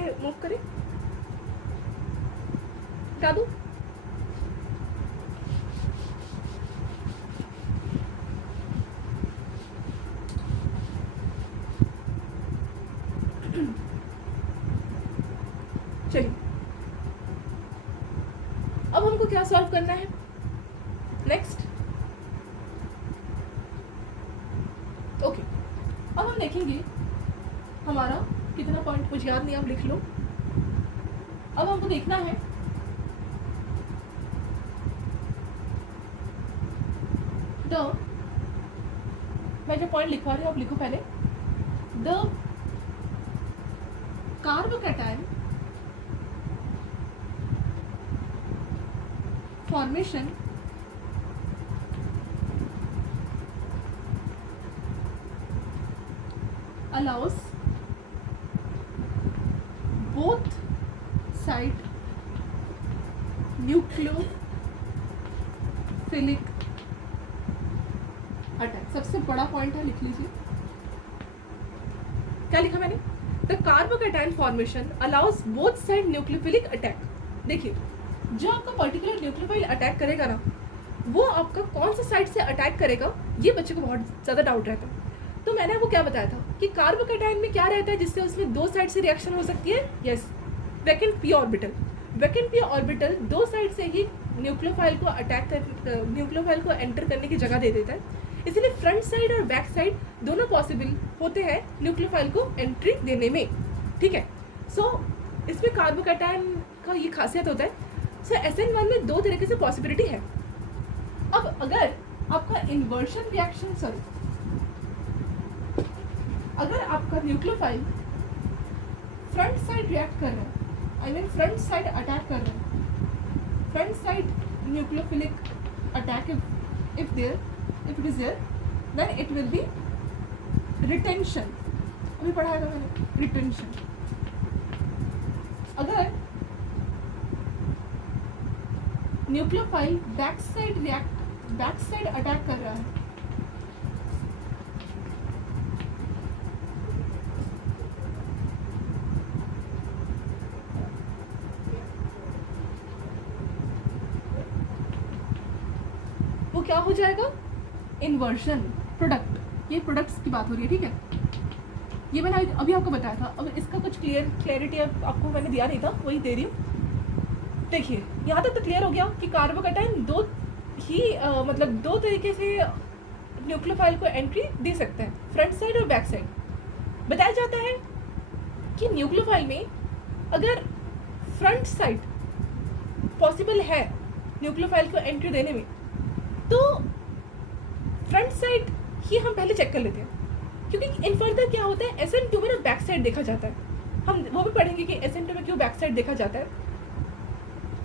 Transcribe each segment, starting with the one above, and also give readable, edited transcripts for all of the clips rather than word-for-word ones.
Move करें, हटा दूं? चलिए, अब हमको क्या सॉल्व करना है नेक्स्ट? ओके, अब हम देखेंगे हमारा कितना पॉइंट, कुछ याद नहीं, आप लिख लो। अब हमको देखना है मैं जो पॉइंट लिखवा रही हूँ आप लिखो पहले। The carbocation formation allows both side nucleophilic attack. सबसे बड़ा पॉइंट है, लिख लीजिए। क्या लिखा मैंने? The carbocation formation allow us both side nucleophilic attack. देखिए, जो आपका पर्टिकुलर न्यूक्लियोफाइल अटैक करेगा ना, वो आपका कौन सा साइड से अटैक करेगा, ये बच्चे को बहुत ज़्यादा डाउट रहता है। तो मैंने आपको क्या बताया था कि कार्बोकैटायन में क्या रहता है जिससे उसमें दो साइड से रिएक्शन हो सकती है? Yes, vacant P orbital. Vacant P orbital दो साइड से ही न्यूक्लियोफाइल को न्यूक्लियोफाइल को एंटर करने की जगह दे देता है। इसलिए फ्रंट साइड और बैक साइड दोनों पॉसिबल होते हैं न्यूक्लियोफाइल को एंट्री देने में। ठीक है, सो इसमें कार्बोकैटायन का ये खासियत होता है। सो SN1 में दो तरीके से पॉसिबिलिटी है। अब अगर आपका इन्वर्शन रिएक्शन, अगर आपका न्यूक्लियोफाइल फ्रंट साइड रिएक्ट कर रहा है, I mean front side attack कर रहा है, front side nucleophilic attack if it is there, then it will be retention। अभी पढ़ाया था मैंने, रिटेंशन। अगर न्यूक्लियोफाइल बैक साइड अटैक कर रहा है, वो क्या हो जाएगा? Inversion product. ये प्रोडक्ट्स की बात हो रही है, ठीक है। ये मैंने अभी आपको बताया था। अब इसका कुछ क्लियरिटी आपको मैंने दिया नहीं था, वही दे रही हूँ। देखिए, यहाँ तक तो क्लियर हो गया कि कार्बोकैटायन दो तरीके से न्यूक्लियोफाइल को एंट्री दे सकते हैं, फ्रंट साइड और बैक साइड। बताया जाता है कि न्यूक्लियोफाइल में अगर फ्रंट साइड पॉसिबल है न्यूक्लियोफाइल को एंट्री देने में, तो फ्रंट साइड ही हम पहले चेक कर लेते हैं, क्योंकि इन फर्दर क्या होता है, SN2 में ना बैक साइड देखा जाता है। हम वो भी पढ़ेंगे कि SN2 में क्यों बैक साइड देखा जाता है।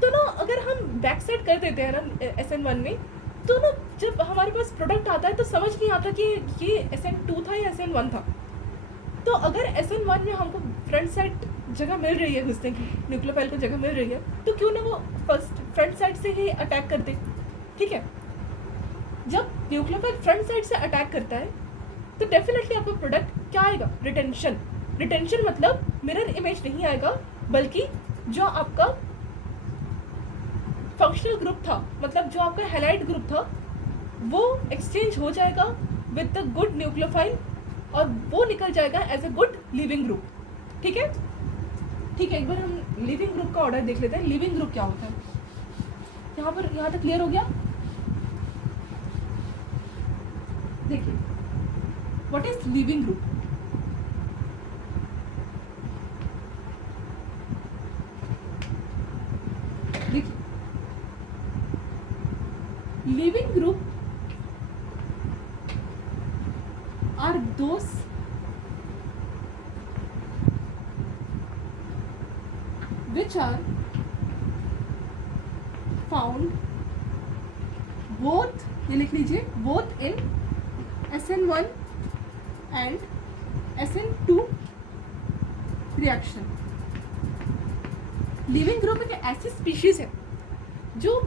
तो ना अगर हम बैक साइड कर देते हैं ना SN1 में, तो ना जब हमारे पास प्रोडक्ट आता है तो समझ नहीं आता कि ये SN2 था या SN1 था। तो अगर SN1 में हमको फ्रंट साइड जगह मिल रही है घुसने की, न्यूक्लियोफाइल को जगह मिल रही है, तो क्यों ना वो फर्स्ट फ्रंट साइड से ही अटैक कर दे। ठीक है, जब न्यूक्लियोफाइल फ्रंट साइड से अटैक करता है तो डेफिनेटली आपका प्रोडक्ट क्या आएगा? रिटेंशन। रिटेंशन मतलब मिरर इमेज नहीं आएगा, बल्कि जो आपका फंक्शनल ग्रुप था, मतलब जो आपका हैलाइड ग्रुप था, वो एक्सचेंज हो जाएगा विद द गुड न्यूक्लियोफाइल और वो निकल जाएगा as a good leaving group. ठीक है, ठीक है, एक बार हम लिविंग ग्रुप का ऑर्डर देख लेते हैं। लिविंग ग्रुप क्या होता है? यहाँ तक क्लियर हो गया? देखिए, व्हाट इज लिविंग ग्रुप? देखिए, leaving group are those which are found both, ये लिख लीजिए, both in SN1 and SN2 reaction. Leaving group एक ऐसी स्पीशीज है जो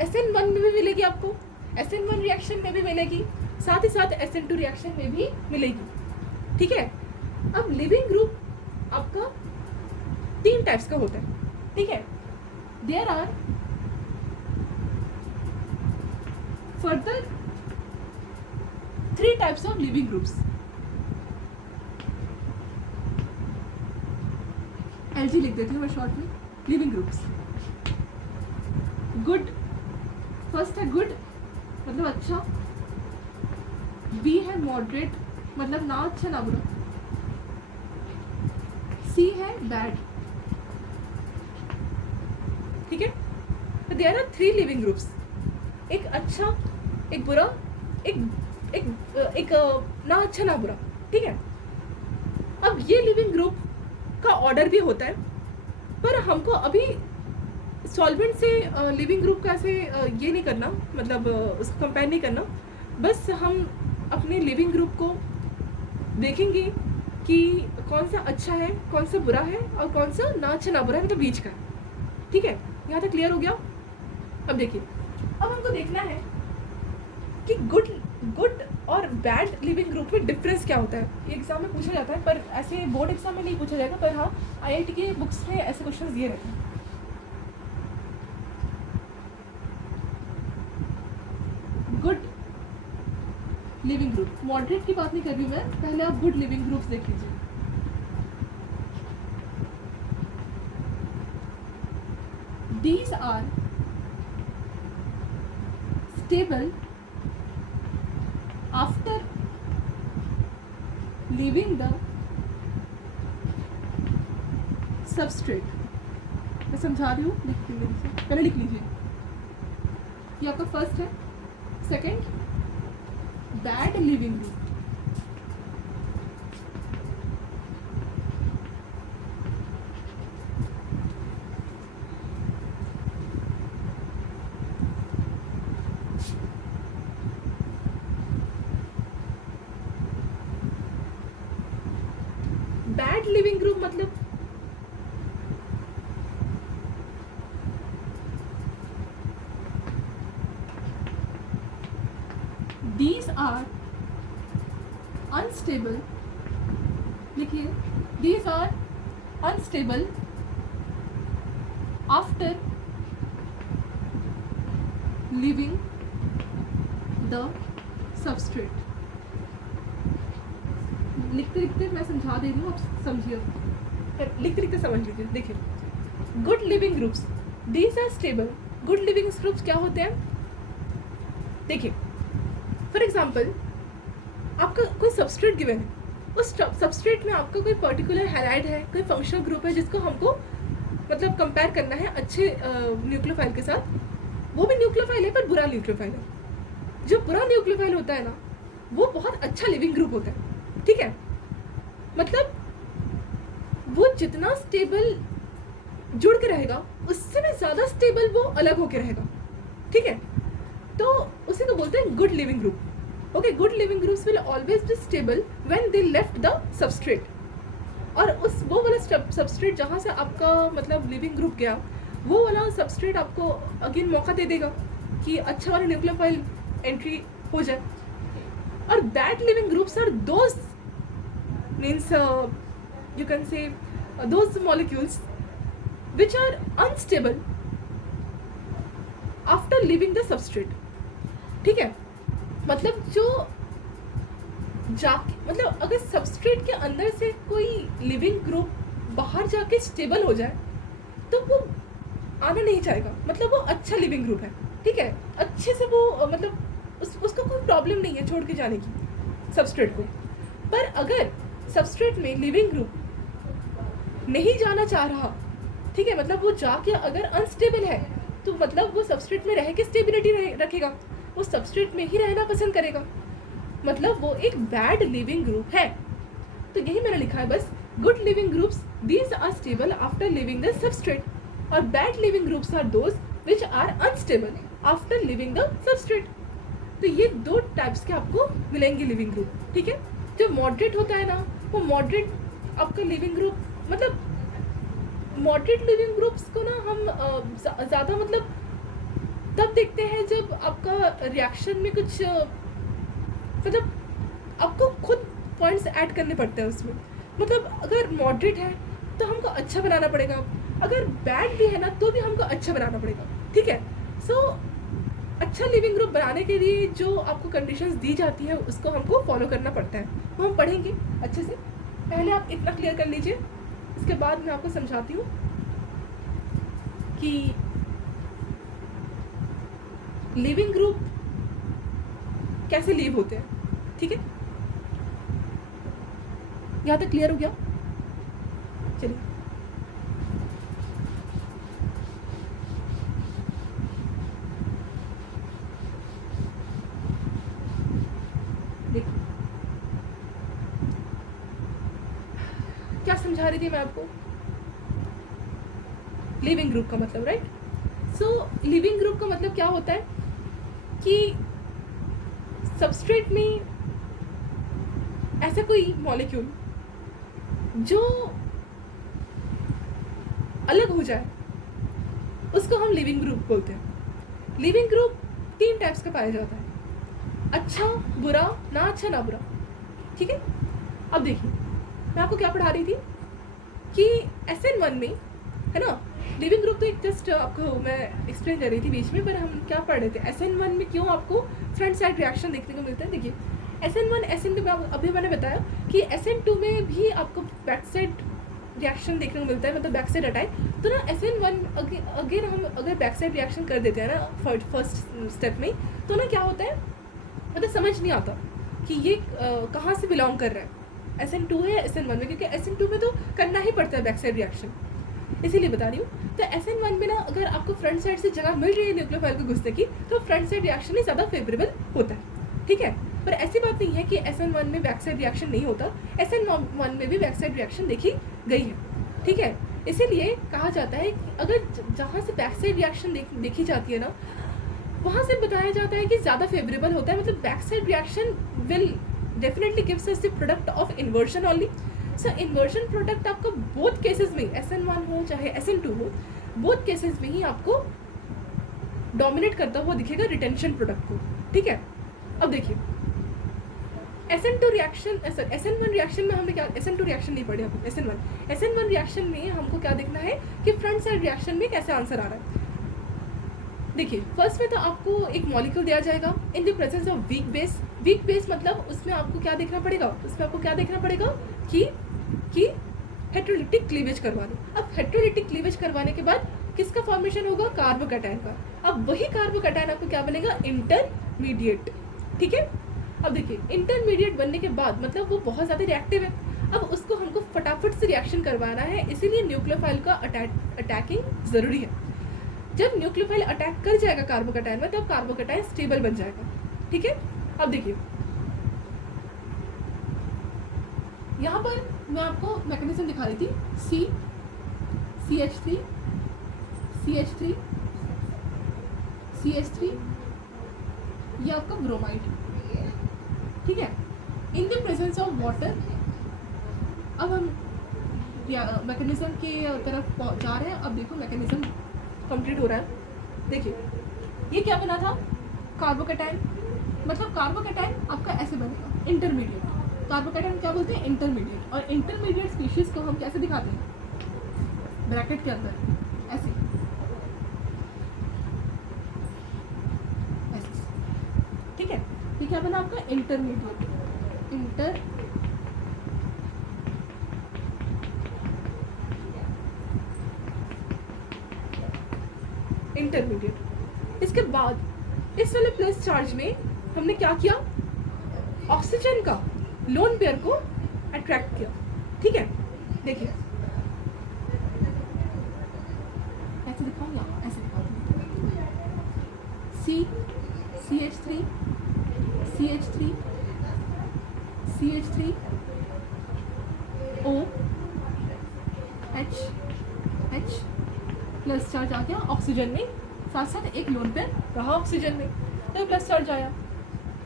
SN1 में भी मिलेगी, आपको SN1 रिएक्शन में भी मिलेगी, साथ ही साथ SN2 रिएक्शन में भी मिलेगी। ठीक है, अब लिविंग ग्रुप आपका 3 टाइप्स का होता है, ठीक है। There are further 3 types of leaving groups. LG लिख देती हूँ मैं शॉर्ट में, लिविंग ग्रुप्स। गुड, फर्स्ट है गुड मतलब अच्छा, बी है मॉडरेट मतलब ना अच्छा ना बुरा, सी है बैड, ठीक है। तो देयर आर 3 लिविंग ग्रुप्स, एक अच्छा, एक बुरा, एक ना अच्छा ना बुरा, ठीक है। अब ये लिविंग ग्रुप का ऑर्डर भी होता है, पर हमको अभी सॉल्वेंट से लिविंग ग्रुप का ऐसे ये नहीं करना, मतलब उसको कंपेयर नहीं करना। बस हम अपने लिविंग ग्रुप को देखेंगे कि कौन सा अच्छा है, कौन सा बुरा है और कौन सा ना अच्छा ना बुरा है, मतलब बीच का है, ठीक है। यहाँ तक क्लियर हो गया। अब देखिए, अब हमको देखना है कि गुड और बैड लिविंग ग्रुप में डिफरेंस क्या होता है। ये एग्जाम में पूछा जाता है, पर ऐसे बोर्ड एग्जाम में नहीं पूछा जाएगा, पर हाँ IIT के बुक्स में ऐसे क्वेश्चन दिए रहते हैं। गुड लिविंग ग्रुप, मॉडरेट की बात नहीं कर रही हूँ मैं, पहले आप गुड लिविंग ग्रुप्स देख लीजिए। These are stable after leaving the substrate। मैं समझा रही हूँ, लिख लीजिए, पहले लिख लीजिए। ये आपका फर्स्ट है। Second, bad leaving group, bad leaving group मतलब these are unstable, लिखिए, these are unstable after leaving the substrate। लिखते लिखते मैं समझा दे रही हूँ, आप समझिए, लिखते लिखते समझ लीजिए। देखिए, good leaving groups, these are stable. Good leaving groups क्या होते हैं? देखिए, फॉर एग्जाम्पल आपका कोई सबस्ट्रेट गिवन है, उस सबस्ट्रेट में आपका कोई पर्टिकुलर हैलाइड है, कोई फंक्शनल ग्रुप है जिसको हमको मतलब कंपेयर करना है अच्छे न्यूक्लियोफाइल के साथ। वो भी न्यूक्लियोफाइल है पर बुरा न्यूक्लियोफाइल है। जो बुरा न्यूक्लियोफाइल होता है ना, वो बहुत अच्छा लिविंग ग्रुप होता है, ठीक है। मतलब वो जितना स्टेबल जुड़ के रहेगा, उससे भी ज़्यादा स्टेबल वो अलग होके रहेगा, ठीक है। तो उसी को बोलते हैं good leaving group. Okay, good leaving groups will always be stable when they left the substrate. और उस वो वाला सबस्ट्रेट जहाँ से आपका मतलब लिविंग ग्रुप गया, वो वाला सबस्ट्रेट आपको अगेन मौका दे देगा कि अच्छा वाला न्यूक्लियोफाइल एंट्री हो जाए। और bad leaving groups are those means you can say those molecules which are unstable after leaving the substrate, ठीक है। मतलब जो जाके मतलब अगर सबस्ट्रेट के अंदर से कोई लिविंग ग्रुप बाहर जाके स्टेबल हो जाए तो वो आना नहीं चाहेगा, मतलब वो अच्छा लिविंग ग्रुप है, ठीक है। अच्छे से वो मतलब उसका कोई प्रॉब्लम नहीं है छोड़ के जाने की सबस्ट्रेट को। पर अगर सबस्ट्रेट में लिविंग ग्रुप नहीं जाना चाह रहा, ठीक है, मतलब वो जाके अगर अनस्टेबल है तो मतलब वो सबस्ट्रेट में रह के स्टेबिलिटी रखेगा, वो सबस्ट्रेट में ही रहना पसंद करेगा, मतलब वो एक बैड लिविंग ग्रुप है। तो यही मैंने लिखा है बस, good leaving groups these are stable after leaving the substrate, और bad leaving groups are those which are unstable after leaving the substrate. तो ये दो टाइप्स के आपको मिलेंगे लिविंग ग्रुप, ठीक है। जो मॉडरेट होता है ना, वो मॉडरेट आपका लिविंग ग्रुप, मतलब मॉडरेट लिविंग ग्रुप्स को ना हम ज़्यादा मतलब तब देखते हैं जब आपका रिएक्शन में कुछ मतलब आपको खुद पॉइंट्स ऐड करने पड़ते हैं उसमें। मतलब अगर मॉडरेट है तो हमको अच्छा बनाना पड़ेगा, अगर बैड भी है ना तो भी हमको अच्छा बनाना पड़ेगा, ठीक है। सो अच्छा लिविंग ग्रुप बनाने के लिए जो आपको कंडीशंस दी जाती है उसको हमको फॉलो करना पड़ता है, वो हम पढ़ेंगे अच्छे से। पहले आप इतना क्लियर कर लीजिए, इसके बाद मैं आपको समझाती हूँ कि लिविंग ग्रुप कैसे लीव होते हैं, ठीक है। यहाँ तक क्लियर हो गया? चलिए देखो क्या समझा रही थी मैं आपको, लिविंग ग्रुप का मतलब, राइट। सो लिविंग ग्रुप का मतलब क्या होता है कि सबस्ट्रेट में ऐसा कोई मॉलिक्यूल जो अलग हो जाए उसको हम लिविंग ग्रुप बोलते हैं। लिविंग ग्रुप 3 टाइप्स का पाया जाता है, अच्छा, बुरा, ना अच्छा ना बुरा, ठीक है। अब देखिए मैं आपको क्या पढ़ा रही थी कि SN1 में है ना, लिविंग ग्रुप तो एक जस्ट आपको मैं एक्सप्लेन कर रही थी बीच में, पर हम क्या पढ़ रहे थे, SN1 में क्यों आपको फ्रंट साइड रिएक्शन देखने को मिलता है। देखिए SN1 SN2 में अभी मैंने बताया कि SN2 में भी आपको बैक साइड रिएक्शन देखने को मिलता है, मतलब बैक साइड अटैक। तो ना SN1 अगेन हम अगर बैक साइड रिएक्शन कर देते हैं ना फर्स्ट स्टेप में, तो ना क्या होता है, मतलब समझ नहीं आता कि ये कहाँ से बिलोंग कर रहा है, SN2 है या SN1 में, क्योंकि SN2 में तो करना ही पड़ता है बैक साइड रिएक्शन, इसीलिए बता रही हूँ। तो SN1 में ना अगर आपको फ्रंट साइड से जगह मिल रही है न्यूक्लियोफाइल को घुसने की, तो फ्रंट साइड रिएक्शन ही ज़्यादा फेवरेबल होता है, ठीक है। पर ऐसी बात नहीं है कि SN1 में बैक साइड रिएक्शन नहीं होता, SN1 में भी बैक साइड रिएक्शन देखी गई है, ठीक है। इसीलिए कहा जाता है कि अगर जहाँ से बैक साइड रिएक्शन देखी जाती है ना, वहाँ से बताया जाता है कि ज़्यादा फेवरेबल होता है, मतलब back side reaction will definitely gives us the product of inversion only. So inversion product आपको बोथ केसेस में, SN1 हो चाहे SN2 हो, बोथ केसेस में ही आपको डोमिनेट करता हुआ दिखेगा रिटेंशन प्रोडक्ट को, ठीक है। अब देखिए SN2 रिएक्शन, SN1 रिएक्शन में हमने क्या, SN2 रिएक्शन नहीं पढ़े हम, SN1 रिएक्शन में हमको क्या देखना है कि फ्रंट साइड रिएक्शन में कैसे आंसर आ रहा है। देखिए फर्स्ट में तो आपको एक मॉलिक्यूल दिया जाएगा in the presence of weak base. Weak base मतलब उसमें आपको क्या देखना पड़ेगा, उसमें आपको क्या देखना पड़ेगा कि हेटेरोलिटिक क्लीवेज करवा लो। अब हेटेरोलिटिक क्लीवेज करवाने के बाद किसका फॉर्मेशन होगा, कार्बोकैटायन का। अब वही कार्बोकैटायन आपको क्या बनेगा, इंटरमीडिएट, ठीक है। अब देखिए इंटरमीडिएट बनने के बाद मतलब वो बहुत ज़्यादा रिएक्टिव है, अब उसको हमको फटाफट से रिएक्शन करवाना है, इसीलिए न्यूक्लियोफाइल का अटैकिंग ज़रूरी है। जब न्यूक्लियोफाइल अटैक कर जाएगा कार्बोकैटायन में, तब कार्बोकैटायन स्टेबल बन जाएगा, ठीक है। अब देखिए यहाँ पर मैं आपको मैकेनिज्म दिखा रही थी, CH3 CH3 CH3, ये आपका ब्रोमाइड, ठीक है, in the presence of water. अब हम मैकेनिज्म के तरफ जा रहे हैं। अब देखो मैकेनिज्म कंप्लीट हो रहा है। देखिए ये क्या बना था, कार्बोकैटायन, मतलब कार्बोकैटायन आपका ऐसे बनेगा इंटरमीडिएट। कार्बोकैटायन क्या बोलते हैं, इंटरमीडिएट। और इंटरमीडिएट स्पीशीज को हम कैसे दिखाते हैं, ब्रैकेट के अंदर ऐसे ऐसे, ठीक है। ये क्या बना आपका, इंटरमीडिएट, इंटरमीडिएट। इसके बाद इस वाले प्लस चार्ज में हमने क्या किया, ऑक्सीजन का लोन पेयर को अट्रैक्ट किया, ठीक है। देखिए ऐसे दिखाऊं या ऐसे दिखाऊं, CH3 CH3 CH3 O H plus charge आ गया ऑक्सीजन में, साथ साथ एक लोन पेयर रहा ऑक्सीजन में, तो प्लस चार्ज आया।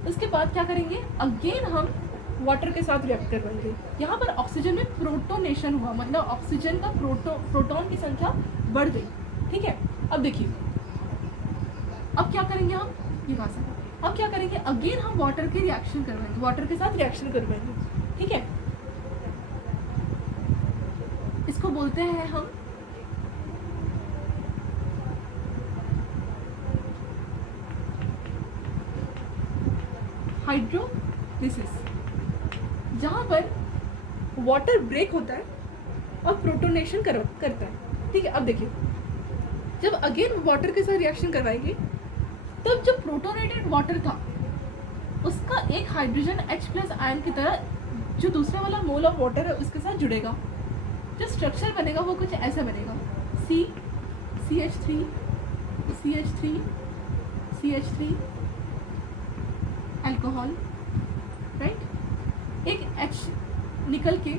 उसके बाद क्या करेंगे, अगेन हम वाटर के साथ रिएक्ट करवाएंगे। यहाँ पर ऑक्सीजन में प्रोटोनेशन हुआ, मतलब ऑक्सीजन का प्रोटॉन की संख्या बढ़ गई, ठीक है। अब देखिए अब क्या करेंगे हम, ये बात है, अब क्या करेंगे, अगेन हम वाटर के रिएक्शन करवाएंगे, वाटर के साथ रिएक्शन करवाएंगे, ठीक है। इसको बोलते हैं हम हाइड्रोलिसिस, जहाँ पर वाटर ब्रेक होता है और प्रोटोनेशन करता है। ठीक है, अब देखिए जब अगेन वाटर के साथ रिएक्शन करवाएंगे तब जो प्रोटोनेटेड वाटर था उसका एक हाइड्रोजन H+ आयन की तरह जो दूसरा वाला मोल ऑफ वाटर है उसके साथ जुड़ेगा। जो स्ट्रक्चर बनेगा वो कुछ ऐसा बनेगा, CH3 CH3 CH3 alcohol, right. एक H निकल के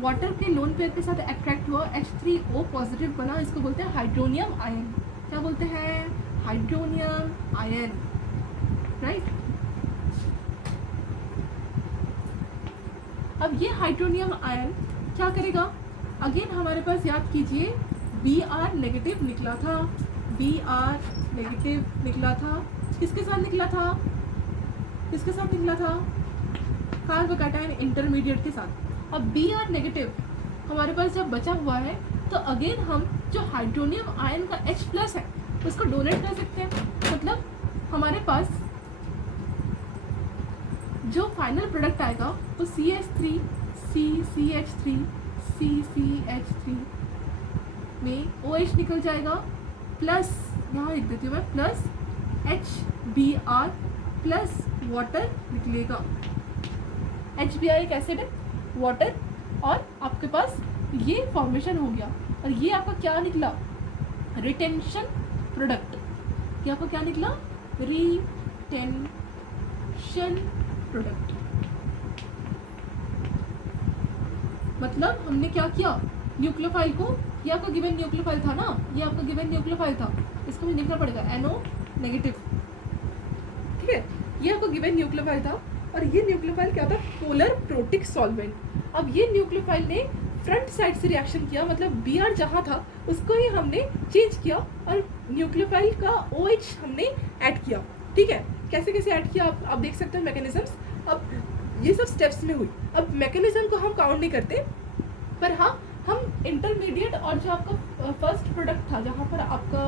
वाटर के लोन पेयर के साथ अट्रैक्ट हुआ, H3O पॉजिटिव बना, इसको बोलते हैं हाइड्रोनियम आयन। क्या बोलते हैं? Hydronium ion, right. अब ये हाइड्रोनियम आयन क्या करेगा? अगेन हमारे पास याद कीजिए Br नेगेटिव निकला था, Br नेगेटिव निकला था, किसके साथ निकला था? किसके साथ निकला था? कार्बोकैटायन इंटरमीडिएट के साथ। अब Br नेगेटिव हमारे पास जब बचा हुआ है तो अगेन हम जो हाइड्रोनियम आयन का H+ है उसको डोनेट कर सकते हैं। मतलब हमारे पास जो फाइनल प्रोडक्ट आएगा वो CH3 CCH3 CCH3 में OH निकल जाएगा, प्लस यहाँ लिख देती हूँ मैं, प्लस HBr प्लस वाटर निकलेगा। HBr एक एसिड है, वाटर, और आपके पास ये फॉर्मेशन हो गया। और ये आपका क्या निकला? Retention product. ये आपका क्या निकला? Retention product. मतलब हमने क्या किया? न्यूक्लियोफाइल को, ये आपका गिवन न्यूक्लियोफाइल था ना, ये आपका गिवन न्यूक्लियोफाइल था, इसको भी लिखना पड़ेगा NO नेगेटिव। ठीक है, ये आपको गिवन न्यूक्लियोफाइल था और ये न्यूक्लियोफाइल क्या था? Polar protic solvent. अब ये न्यूक्लियोफाइल ने फ्रंट साइड से रिएक्शन किया, मतलब Br जहाँ था उसको ही हमने चेंज किया और न्यूक्लियोफाइल का OH हमने ऐड किया। ठीक है, कैसे कैसे ऐड किया आप देख सकते हैं मैकेनिज्म्स। अब ये सब स्टेप्स में हुई। अब मैकेनिज्म को हम काउंट नहीं करते, पर हाँ हम इंटरमीडिएट और जो आपका फर्स्ट प्रोडक्ट था जहाँ पर आपका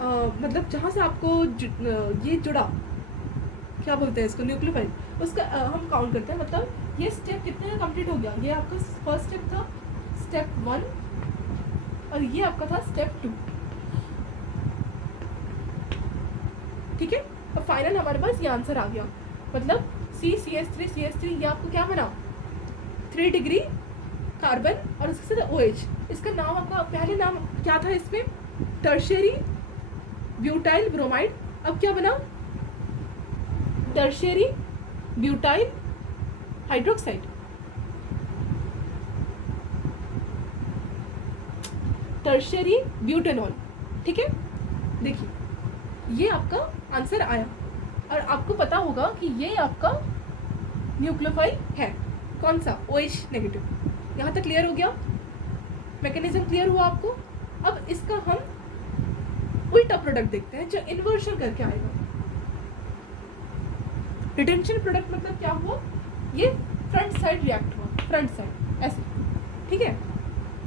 मतलब जहाँ से आपको ये जुड़ा, क्या बोलते हैं इसको, न्यूक्लियोफाइल, उसका हम काउंट करते हैं। मतलब ये स्टेप कितने में कंप्लीट हो गया? ये आपका फर्स्ट स्टेप था, स्टेप 1, और ये आपका था स्टेप 2। ठीक है, अब फाइनल हमारे पास ये आंसर आ गया। मतलब CCH3 ये आपको क्या बना? 3 डिग्री कार्बन और उसके साथ OH। इसका नाम आपका पहले नाम क्या था इसमें? Tertiary butyl bromide. अब क्या बना? Tertiary butyl hydroxide. Tertiary butanol. ठीक है, देखिए ये आपका आंसर आया और आपको पता होगा कि ये आपका न्यूक्लियोफाइल है। कौन सा? OH negative. यहाँ तक क्लियर हो गया? मैकेनिज्म क्लियर हुआ आपको? अब इसका हम उल्टा प्रोडक्ट देखते हैं जो इन्वर्शन करके आएगा। रिटेंशन प्रोडक्ट मतलब क्या हुआ? ये फ्रंट साइड रिएक्ट हुआ, फ्रंट साइड ऐसे। ठीक है,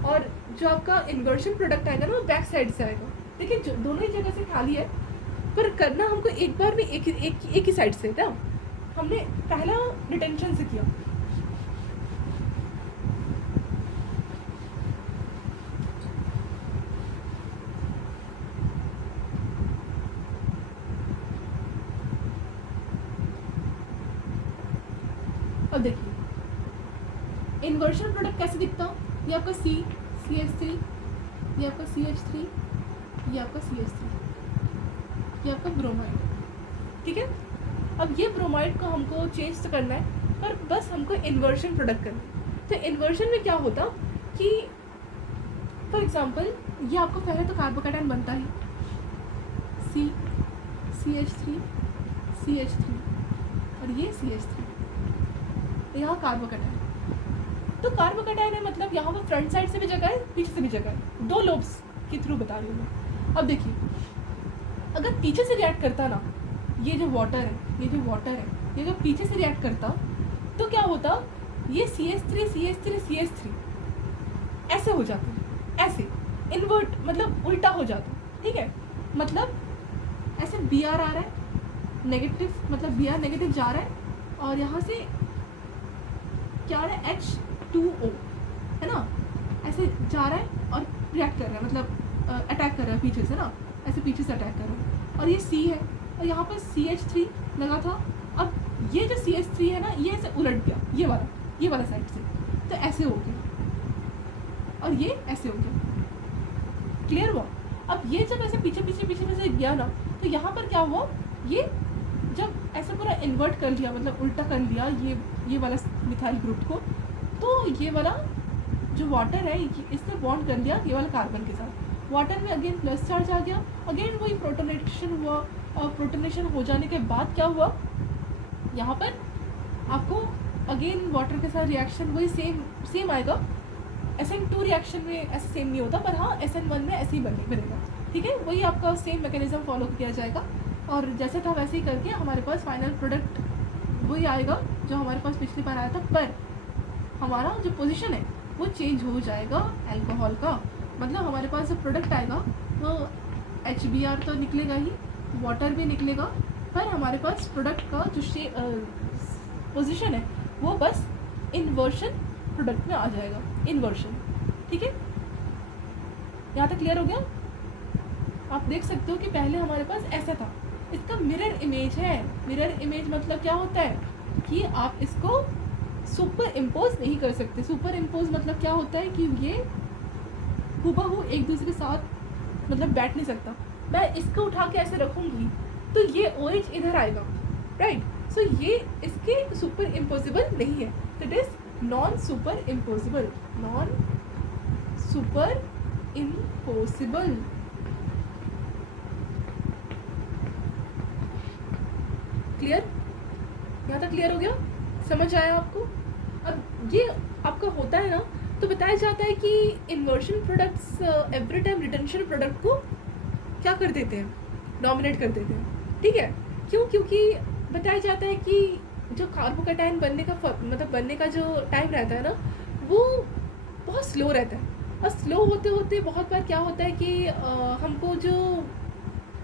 और जो आपका इन्वर्शन प्रोडक्ट आएगा ना वो बैक साइड से आएगा। देखिए दोनों ही जगह से खाली है, पर करना हमको एक बार में एक ही साइड से ना। हमने पहला रिटेंशन से किया। अब देखिए इन्वर्शन प्रोडक्ट कैसे दिखता? ये आपका CH3, ये आपका CH3, ये आपका CH3, ये आपका ब्रोमाइड। ठीक है, अब ये ब्रोमाइड को हमको चेंज तो करना है, पर बस हमको इन्वर्शन प्रोडक्ट करना है। तो इन्वर्शन में क्या होता कि फॉर एग्जांपल ये आपको पहले तो कार्बोकैटायन बनता है CH3 CH3 और ये CH3, यहाँ कार्बोकैटायन। तो कार्बोकैटायन है मतलब यहाँ पर फ्रंट साइड से भी जगह है, पीछे से भी जगह है, 2 लोब्स के थ्रू बता रही हूँ मैं। अब देखिए अगर पीछे से रिएक्ट करता ना, ये जो वाटर है, ये जो वाटर है, ये जो पीछे से रिएक्ट करता तो क्या होता? ये CH3 CH3 CH3 ऐसे हो जाते हैं, ऐसे इन्वर्ट मतलब उल्टा हो जाता है, ठीक है। मतलब ऐसे बी आर आ रहा है नेगेटिव, मतलब बी आर नेगेटिव जा रहा है और यहाँ से क्या आ रहा है H2O, है ना, ऐसे जा रहा है और रिएक्ट कर रहा है, मतलब अटैक कर रहा है पीछे से ना, ऐसे पीछे से अटैक कर रहा है। और ये C है और यहाँ पर CH3 लगा था। अब ये जो CH3 है ना, ये ऐसे उलट गया, ये वाला साइड से, तो ऐसे हो गया और ये ऐसे हो गया। क्लियर हुआ? अब ये जब ऐसे पीछे पीछे गया ना, तो यहाँ पर क्या हुआ, ये जब ऐसे पूरा इन्वर्ट कर लिया, मतलब उल्टा कर लिया ये वाला मिथाइल ग्रुप को, तो ये वाला जो वाटर है इसने बॉन्ड कर लिया ये वाला कार्बन के साथ। वाटर में अगेन प्लस चार्ज आ गया, अगेन वही प्रोटोनेशन हुआ, और प्रोटोनेशन हो जाने के बाद क्या हुआ, यहाँ पर आपको अगेन वाटर के साथ रिएक्शन वही सेम आएगा। SN2 रिएक्शन में ऐसे सेम नहीं होता, पर हाँ SN1 में ऐसे ही बनेगा, ठीक है। वही आपका सेम मैकेनिज्म फॉलो किया जाएगा और जैसे था वैसे ही करके हमारे पास फाइनल प्रोडक्ट वही आएगा जो हमारे पास पिछली बार आया था, पर हमारा जो पोजीशन है वो चेंज हो जाएगा अल्कोहल का। मतलब हमारे पास जो प्रोडक्ट आएगा वो HBr तो निकलेगा ही, वाटर भी निकलेगा, पर हमारे पास प्रोडक्ट का जो पोजीशन है वो बस इन्वर्शन प्रोडक्ट में आ जाएगा, इन्वर्शन, ठीक है। यहाँ तक क्लियर हो गया? आप देख सकते हो कि पहले हमारे पास ऐसा था, इसका मिरर इमेज है। मिरर इमेज मतलब क्या होता है कि आप इसको सुपर इम्पोज नहीं कर सकते। सुपर इम्पोज मतलब क्या होता है कि ये हूबहू एक दूसरे के साथ मतलब बैठ नहीं सकता। मैं इसको उठा के ऐसे रखूँगी तो ये OH इधर आएगा, राइट। सो ये इसके सुपर इम्पोजिबल नहीं है, that is non super imposable, non super impossible. Clear? यहाँ तक क्लियर हो गया? समझ आया आपको? अब ये आपका होता है ना, तो बताया जाता है कि inversion products every time retention product को क्या कर देते हैं, डोमिनेट कर देते हैं, ठीक है। क्यों? क्योंकि बताया जाता है कि जो कार्बोकैटायन बनने का मतलब बनने का जो टाइम रहता है ना, वो बहुत स्लो रहता है, और स्लो होते होते बहुत बार क्या होता है कि हमको जो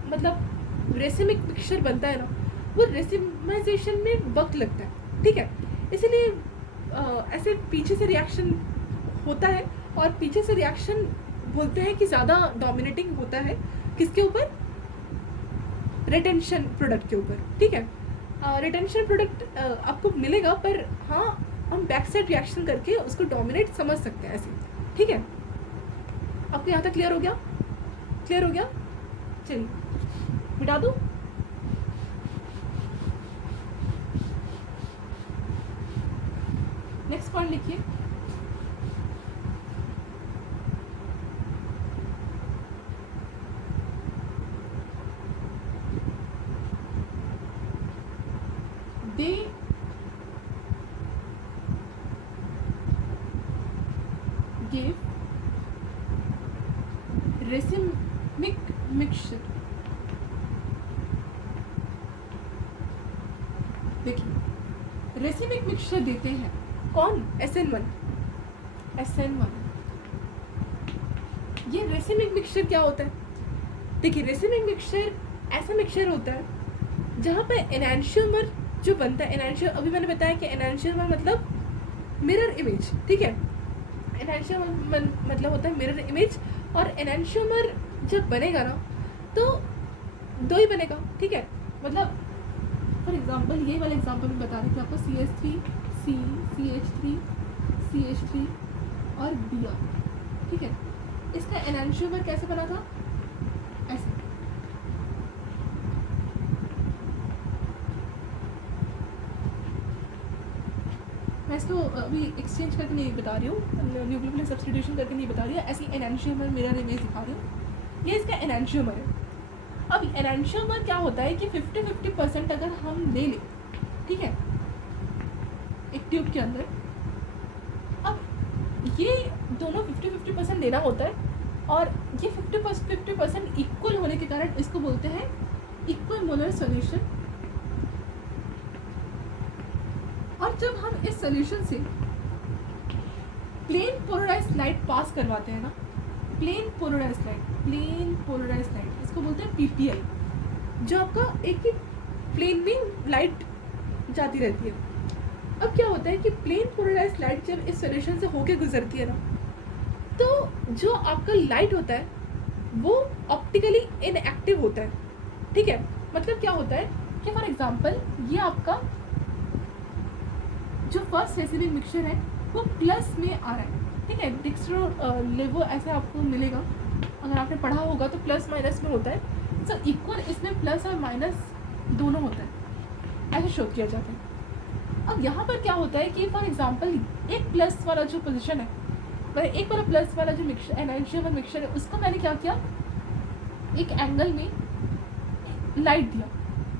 मतलब रेसिमिक मिक्सचर बनता है ना, वो रेसिमाइजेशन में वक्त लगता है, ठीक है। इसीलिए ऐसे पीछे से रिएक्शन होता है, और पीछे से रिएक्शन बोलते हैं कि ज़्यादा डोमिनेटिंग होता है किसके ऊपर, रिटेंशन प्रोडक्ट के ऊपर, ठीक है। रिटेंशन प्रोडक्ट आपको मिलेगा, पर हाँ हम बैक साइड रिएक्शन करके उसको डोमिनेट समझ सकते हैं ऐसे, ठीक है। आपको यहाँ तक क्लियर हो गया? क्लियर हो गया? चलिए मिटा दूँ। नेक्स्ट पॉइंट लिखिए। They gave racemic mixture। देखिए, रेसिमिक मिक्सचर देते हैं कौन? SN1। ये रेसिमिक मिक्सचर क्या होता है? देखिए, रेसिमिक मिक्सचर ऐसा मिक्सचर होता है जहाँ पर एनांशियोमर जो बनता है, एनांशियोमर अभी मैंने बताया कि एनांशियोमर मतलब मिरर इमेज, ठीक है। एनांशियोमर मतलब होता है मिरर इमेज, और एनांशियोमर जब बनेगा ना तो दो ही बनेगा, ठीक है। मतलब फॉर एग्जांपल ये वाला एग्जांपल मैं बता रही थी आपको, CH3 C CH3 CH3 और Br, ठीक है। इसका एनांशियोमर कैसे बना था? ऐसे। मैं इसको अभी एक्सचेंज करके नहीं बता रही हूँ, न्यूक्लियोफिलिक सब्स्टिट्यूशन करके नहीं बता रही हूँ, ऐसी एनांशियोमर मिरर इमेज दिखा रही हूँ। ये इसका एनांशियोमर है। अब एनांशियोमर क्या होता है कि 50-50% अगर हम ले लें, ठीक है, एक ट्यूब के अंदर, अब ये दोनों 50-50% लेना होता है, और ये 50% इक्वल होने के कारण इसको बोलते हैं इक्वल मोलर सॉल्यूशन। और जब हम इस सॉल्यूशन से प्लेन पोलराइज्ड लाइट पास करवाते हैं ना, प्लेन पोलराइज्ड लाइट इसको बोलते हैं पीपीएल, जो आपका एक ही प्लेन में लाइट जाती रहती है। अब क्या होता है कि प्लेन पोलराइज्ड लाइट जब इस सॉल्यूशन से होके गुजरती है ना, तो जो आपका लाइट होता है वो ऑप्टिकली इनएक्टिव होता है, ठीक है। मतलब क्या होता है कि फॉर एग्जांपल ये आपका जो फर्स्ट रेसिविंग मिक्सचर है वो प्लस में आ रहा है, ठीक है। डिक्सट्रो लेवो ऐसे आपको मिलेगा, अगर आपने पढ़ा होगा तो प्लस माइनस में होता है। सो इक्वल इसमें प्लस और माइनस दोनों होता है, ऐसे शो किया जाता है। अब यहाँ पर क्या होता है कि फॉर एग्जांपल एक प्लस वाला जो पोजीशन है, मतलब एक वाला प्लस वाला जो मिक्सचर एनर्जी वाला मिक्सचर है, उसका मैंने क्या किया, एक एंगल में लाइट दिया,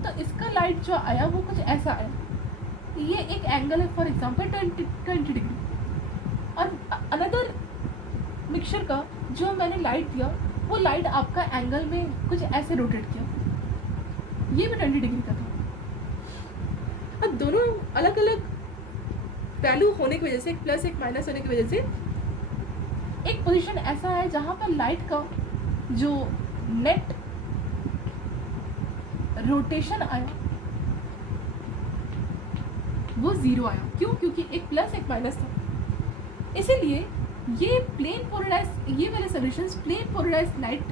तो इसका लाइट जो आया वो कुछ ऐसा आया। ये एक एंगल है फॉर एग्जांपल 20 डिग्री, और अनदर मिक्सचर का जो मैंने लाइट दिया वो लाइट आपका एंगल में कुछ ऐसे रोटेट किया, ये भी 20 डिग्री का था। अब दोनों अलग अलग वैल्यू होने की वजह से, एक प्लस एक माइनस होने की वजह से एक पोजीशन ऐसा है जहाँ पर लाइट का जो नेट रोटेशन आया वो 0 आया। क्यों? क्योंकि एक प्लस एक माइनस था। इसीलिए ये प्लेन पोलराइज्ड, ये वाले सॉल्यूशंस प्लेन पोलराइज्ड लाइट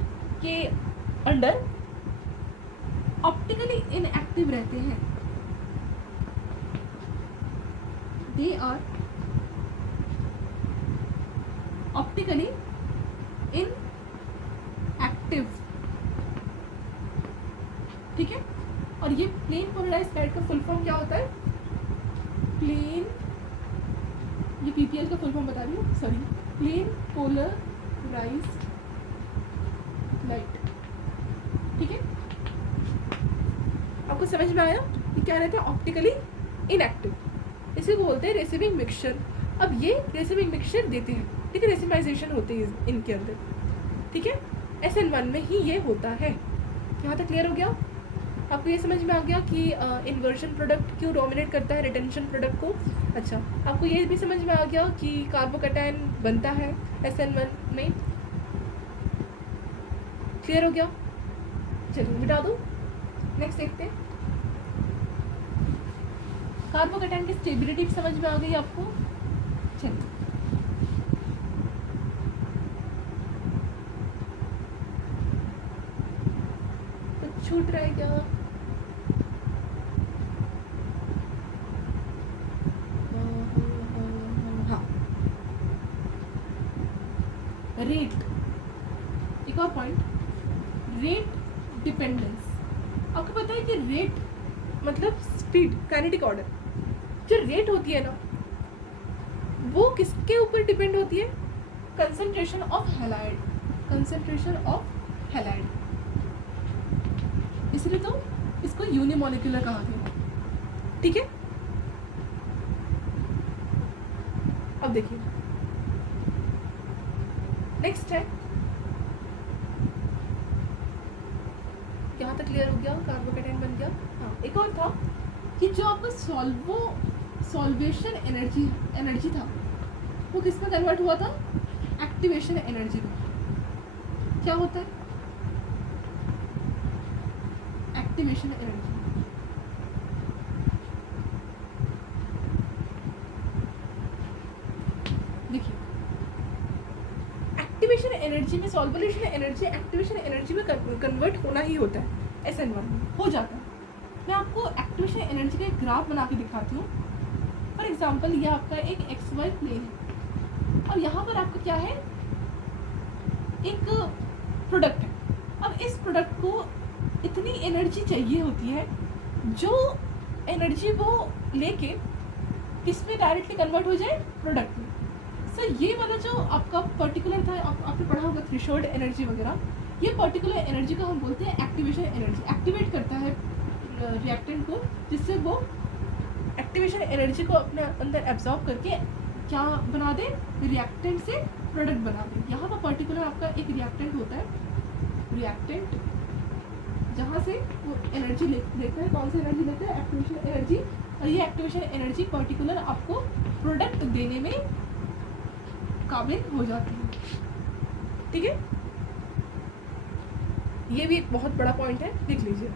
के अंडर ऑप्टिकली इनएक्टिव रहते हैं। दे आर ऑप्टिकली इनएक्टिव, ठीक है। और ये प्लेन पोलराइज्ड लाइट का फुल फॉर्म क्या होता है? प्लेन, ये पीपीएल का फुल फॉर्म बता रही हूँ, सॉरी, प्लेन पोलराइज्ड लाइट, ठीक है। आपको समझ में आया कि क्या रहता है? ऑप्टिकली इनएक्टिव, इसे बोलते हैं रिसीविंग मिक्सचर। अब ये रिसीविंग मिक्सचर देते हैं, ठीक है, रेसिमाइजेशन होती है इनके अंदर, ठीक है। SN1 में ही ये होता है। यहाँ तक क्लियर हो गया? आपको ये समझ में आ गया कि इन्वर्जन प्रोडक्ट क्यों डोमिनेट करता है रिटेंशन प्रोडक्ट को? अच्छा, आपको ये भी समझ में आ गया कि कार्बोकैटायन बनता है SN1 में। क्लियर हो गया? चलिए मिटा दो, नेक्स्ट देखते हैं। कार्बोकैटायन की स्टेबिलिटी समझ में आ गई आपको? चलिए, कुछ छूट रहा है क्या? हाँ, रेट, एक और पॉइंट, रेट डिपेंडेंस। आपको पता है कि रेट मतलब स्पीड, काइनेटिक ऑर्डर। जो रेट होती है ना, वो किसके ऊपर डिपेंड होती है? Concentration of halide, concentration of halide, इसलिए तो इसको यूनिमोलिकुलर कहा गया, ठीक है। अब देखिए नेक्स्ट है, यहाँ तक क्लियर हो गया, कार्बोकैटायन बन गया। हाँ, एक और था कि जो आपका सॉल्वेशन एनर्जी था वो किस में कन्वर्ट हुआ था? एक्टिवेशन एनर्जी में। क्या होता है एक्टिवेशन एनर्जी? देखिए, एक्टिवेशन एनर्जी में सॉल्वेशन एनर्जी एक्टिवेशन एनर्जी में कन्वर्ट होना ही होता है। SN1 में हो जाता है। मैं आपको एक्टिवेशन एनर्जी का एक ग्राफ बना के दिखाती हूँ। फॉर एग्जांपल ये आपका एक XY प्लेन है और यहाँ पर आपका क्या है? एक प्रोडक्ट है। अब इस प्रोडक्ट को इतनी एनर्जी चाहिए होती है, जो एनर्जी वो लेके किसमें डायरेक्टली कन्वर्ट हो जाए? प्रोडक्ट में। सो ये वाला जो आपका पर्टिकुलर था, आपने पढ़ा होगा थ्रेशोल्ड एनर्जी वगैरह, ये पर्टिकुलर एनर्जी को हम बोलते हैं एक्टिवेशन एनर्जी। एक्टिवेट करता है रिएक्टेंट को, जिससे वो एक्टिवेशन एनर्जी को अपने अंदर एब्जॉर्ब करके क्या बना दे? रिएक्टेंट से प्रोडक्ट बना दे। यहाँ पर पर्टिकुलर आपका एक रिएक्टेंट होता है, रिएक्टेंट जहाँ से वो एनर्जी लेता है। कौन सी एनर्जी लेता है? Activation energy. और ये एक्टिवेशन एनर्जी पर्टिकुलर आपको प्रोडक्ट देने में काबिल हो जाते हैं। ठीक है, ये भी एक बहुत बड़ा पॉइंट है, लिख लीजिए।